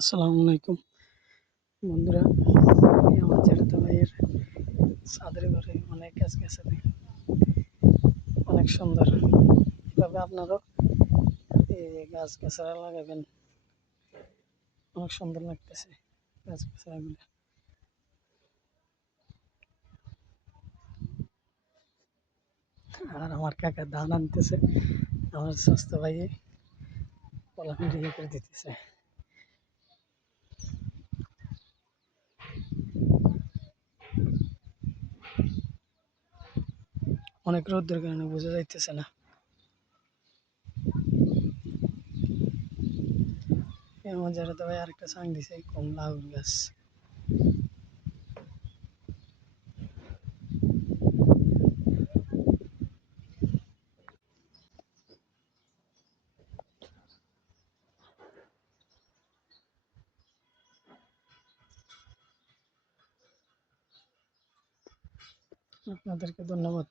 আসসালামু আলাইকুম বন্ধুরা। আমি আমার জ্যাঠাতো ভাইয়ের ছাদের ঘরে অনেক গাছগাছালি, অনেক সুন্দর। এভাবে আপনারাও গাছগাছালি লাগাবেন, অনেক সুন্দর লাগতেছে গাছগাছালিগুলো। আর আমার কাকা ধান আনতেছে, আমার স্বাস্থ্য ভাইয়ে কলাম দিয়ে করে দিতেছে। অনেক রোদ্রের কারণে বোঝা যাইতেছে না। আমার জ্যাঠাতো ভাই আরেকটা চাং দিছে, কমলা আউল গাছ। আপনাদেরকে ধন্যবাদ।